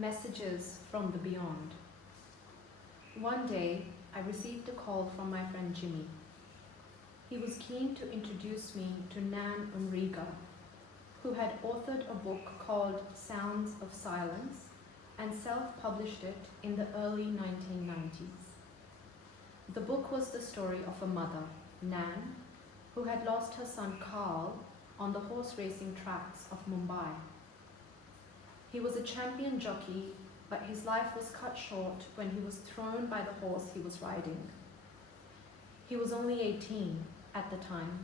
Messages from the Beyond. One day, I received a call from my friend Jimmy. He was keen to introduce me to Nan Umriga, who had authored a book called Sounds of Silence and self-published it in the early 1990s. The book was the story of a mother, Nan, who had lost her son Carl on the horse racing tracks of Mumbai. He was a champion jockey, but his life was cut short when he was thrown by the horse he was riding. He was only 18 at the time.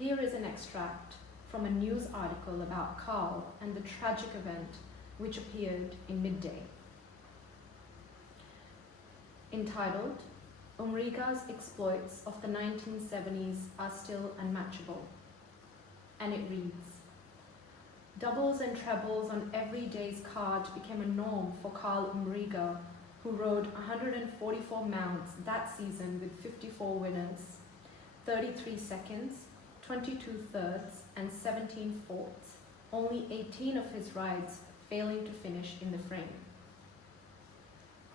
Here is an extract from a news article about Carl and the tragic event which appeared in Midday. Entitled, Umriga's Exploits of the 1970s Are Still Unmatchable. And it reads, doubles and trebles on every day's card became a norm for Carl Umriga, who rode 144 mounts that season with 54 winners, 33 seconds, 22 thirds, and 17 fourths, only 18 of his rides failing to finish in the frame.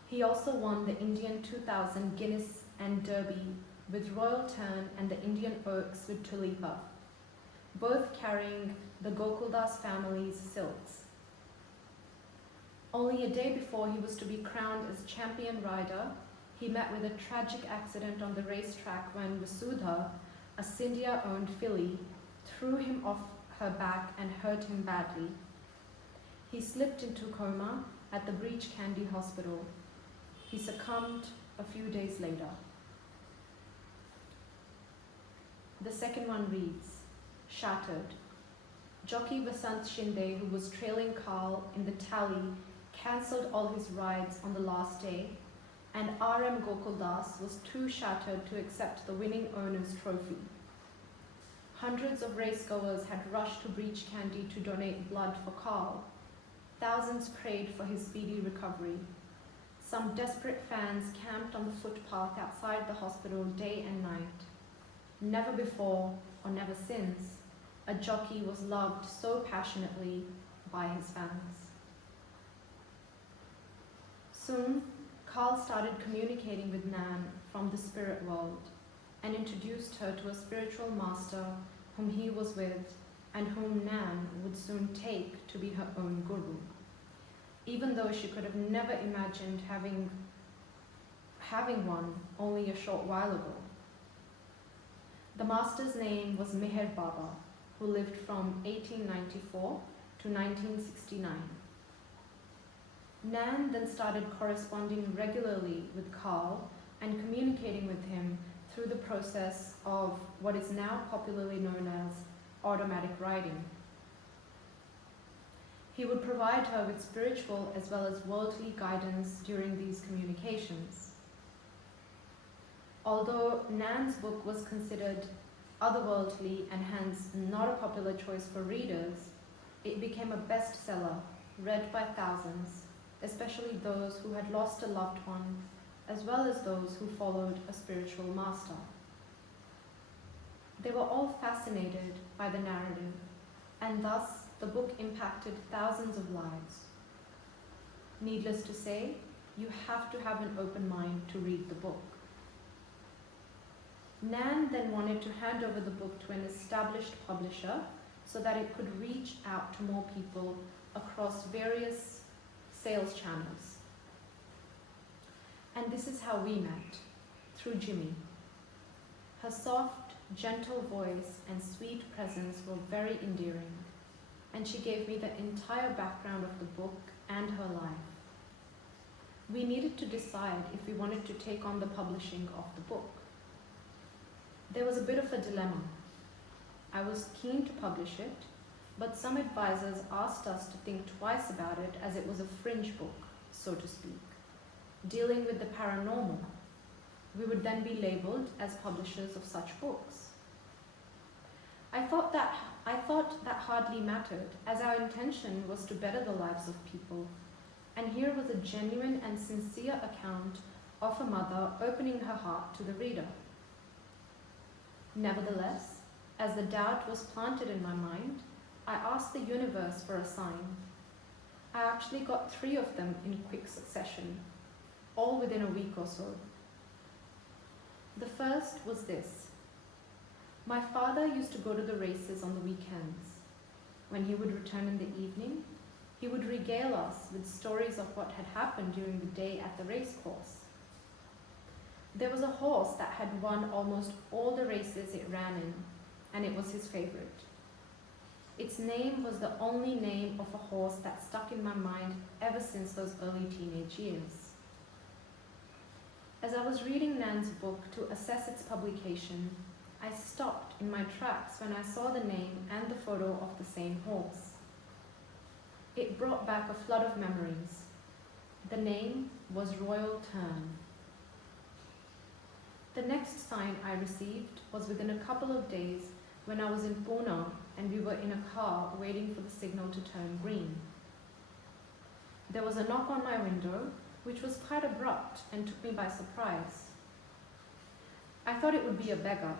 He also won the Indian 2000 Guinness and Derby with Royal Turn and the Indian Oaks with Tulipa, both carrying the Gokuldas family's silks. Only a day before he was to be crowned as champion rider, he met with a tragic accident on the racetrack when Vasudha, a Scindia-owned filly, threw him off her back and hurt him badly. He slipped into coma at the Breach Candy Hospital. He succumbed a few days later. The second one reads, Shattered. Jockey Vasant Shinde, who was trailing Carl in the tally, cancelled all his rides on the last day, and R.M. Gokuldas was too shattered to accept the winning owner's trophy. Hundreds of racegoers had rushed to Breach Candy to donate blood for Carl. Thousands prayed for his speedy recovery. Some desperate fans camped on the footpath outside the hospital day and night. Never before, or never since, a jockey was loved so passionately by his fans. Soon, Carl started communicating with Nan from the spirit world and introduced her to a spiritual master whom he was with and whom Nan would soon take to be her own guru, even though she could have never imagined having one only a short while ago. The master's name was Meher Baba, who lived from 1894 to 1969. Nan then started corresponding regularly with Carl and communicating with him through the process of what is now popularly known as automatic riding. He would provide her with spiritual as well as worldly guidance during these communications. Although Nan's book was considered otherworldly and hence not a popular choice for readers, it became a bestseller, read by thousands, especially those who had lost a loved one, as well as those who followed a spiritual master. They were all fascinated by the narrative, and thus the book impacted thousands of lives. Needless to say, you have to have an open mind to read the book. Nan then wanted to hand over the book to an established publisher so that it could reach out to more people across various sales channels. And this is how we met, through Jimmy. Her soft, gentle voice and sweet presence were very endearing, and she gave me the entire background of the book and her life. We needed to decide if we wanted to take on the publishing of the book. There was a bit of a dilemma. I was keen to publish it, but some advisors asked us to think twice about it as it was a fringe book, so to speak, dealing with the paranormal. We would then be labeled as publishers of such books. I thought that hardly mattered, as our intention was to better the lives of people, and here was a genuine and sincere account of a mother opening her heart to the reader. Nevertheless, as the doubt was planted in my mind, I asked the universe for a sign. I actually got 3 of them in quick succession, all within a week or so. The first was this. My father used to go to the races on the weekends. When he would return in the evening, he would regale us with stories of what had happened during the day at the race course. There was a horse that had won almost all the races it ran in, and it was his favorite. Its name was the only name of a horse that stuck in my mind ever since those early teenage years. As I was reading Nan's book to assess its publication, I stopped in my tracks when I saw the name and the photo of the same horse. It brought back a flood of memories. The name was Royal Turn. The next sign I received was within a couple of days when I was in Pune and we were in a car waiting for the signal to turn green. There was a knock on my window, which was quite abrupt and took me by surprise. I thought it would be a beggar,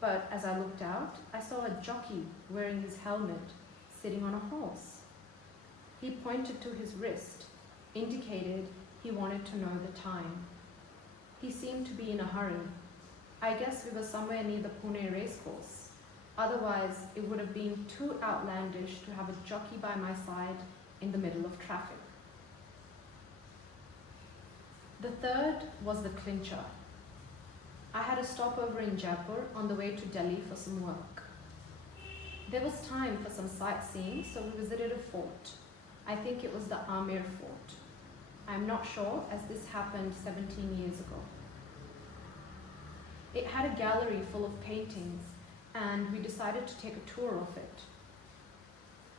but as I looked out, I saw a jockey wearing his helmet, sitting on a horse. He pointed to his wrist, indicated he wanted to know the time. He seemed to be in a hurry. I guess we were somewhere near the Pune racecourse. Otherwise, it would have been too outlandish to have a jockey by my side in the middle of traffic. The third was the clincher. I had a stopover in Jaipur on the way to Delhi for some work. There was time for some sightseeing, so we visited a fort. I think it was the Amir Fort. I'm not sure, as this happened 17 years ago. It had a gallery full of paintings, and we decided to take a tour of it.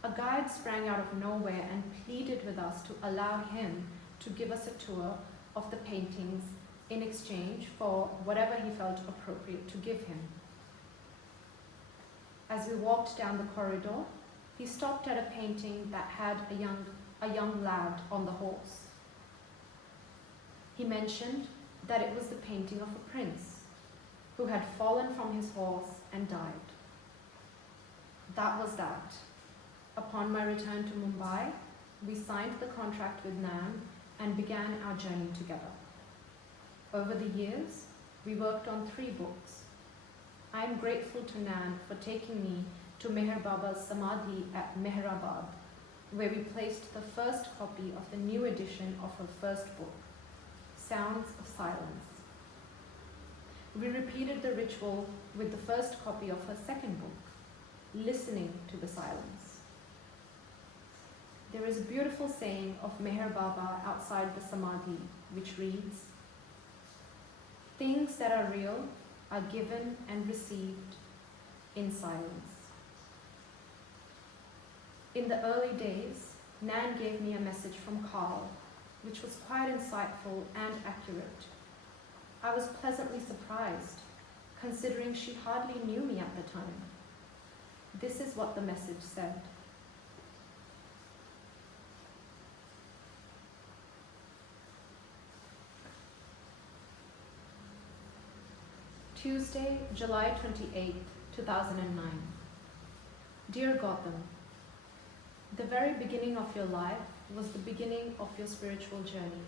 A guide sprang out of nowhere and pleaded with us to allow him to give us a tour of the paintings in exchange for whatever he felt appropriate to give him. As we walked down the corridor, he stopped at a painting that had a young lad on the horse. He mentioned that it was the painting of a prince who had fallen from his horse and died. That was that. Upon my return to Mumbai, we signed the contract with Nan and began our journey together. Over the years, we worked on 3 books. I am grateful to Nan for taking me to Meher Baba's Samadhi at Mehrabad, where we placed the first copy of the new edition of her first book, Sounds of Silence. We repeated the ritual with the first copy of her second book, Listening to the Silence. There is a beautiful saying of Meher Baba outside the Samadhi, which reads, "Things that are real are given and received in silence." In the early days, Nan gave me a message from Carl, which was quite insightful and accurate. I was pleasantly surprised, considering she hardly knew me at the time. This is what the message said. Tuesday, July 28, 2009. Dear Gautam, the very beginning of your life was the beginning of your spiritual journey.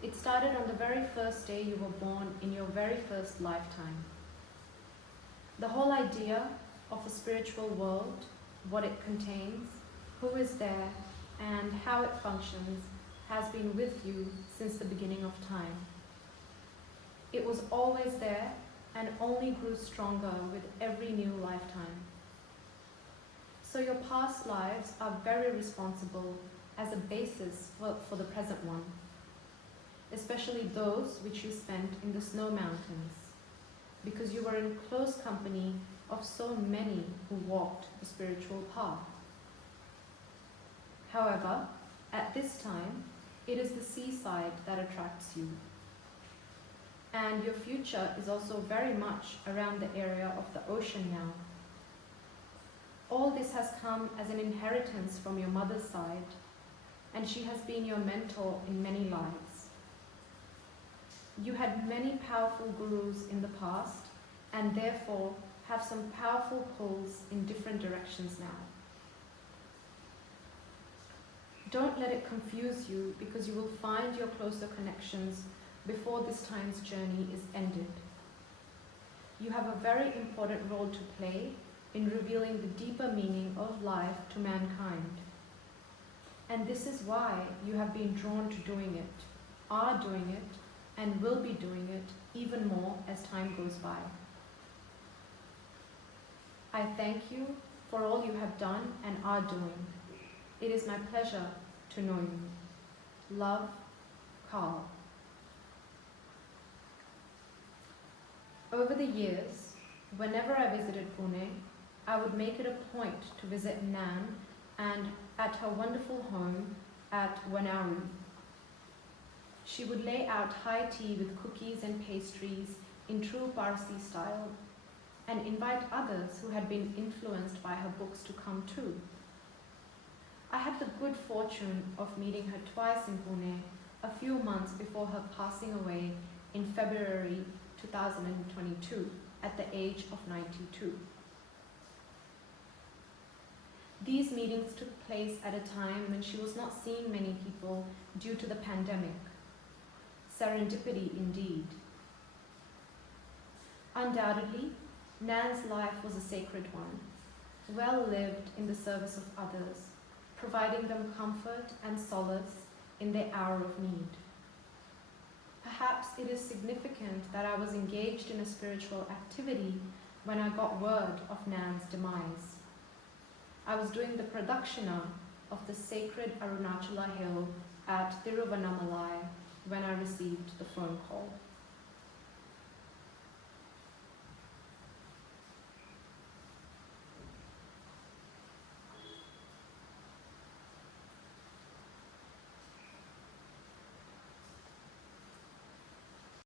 It started on the very first day you were born in your very first lifetime. The whole idea of a spiritual world, what it contains, who is there, and how it functions has been with you since the beginning of time. It was always there and only grew stronger with every new lifetime. So your past lives are very responsible as a basis for the present one, especially those which you spent in the snow mountains, because you were in close company of so many who walked the spiritual path. However, at this time, it is the seaside that attracts you. And your future is also very much around the area of the ocean now. All this has come as an inheritance from your mother's side, and she has been your mentor in many lives. You had many powerful gurus in the past, and therefore have some powerful pulls in different directions now. Don't let it confuse you, because you will find your closer connections before this time's journey is ended. You have a very important role to play in revealing the deeper meaning of life to mankind. And this is why you have been drawn to doing it, are doing it, and will be doing it even more as time goes by. I thank you for all you have done and are doing. It is my pleasure to know you. Love, Carl. Over the years, whenever I visited Pune, I would make it a point to visit Nan and at her wonderful home at Wanaru. She would lay out high tea with cookies and pastries in true Parsi style and invite others who had been influenced by her books to come too. I had the good fortune of meeting her twice in Pune a few months before her passing away in February 2022 at the age of 92. These meetings took place at a time when she was not seeing many people due to the pandemic. Serendipity indeed. Undoubtedly, Nan's life was a sacred one, well lived in the service of others, providing them comfort and solace in their hour of need. Perhaps it is significant that I was engaged in a spiritual activity when I got word of Nan's demise. I was doing the pradakshina of the sacred Arunachala hill at Tiruvannamalai when I received the phone call.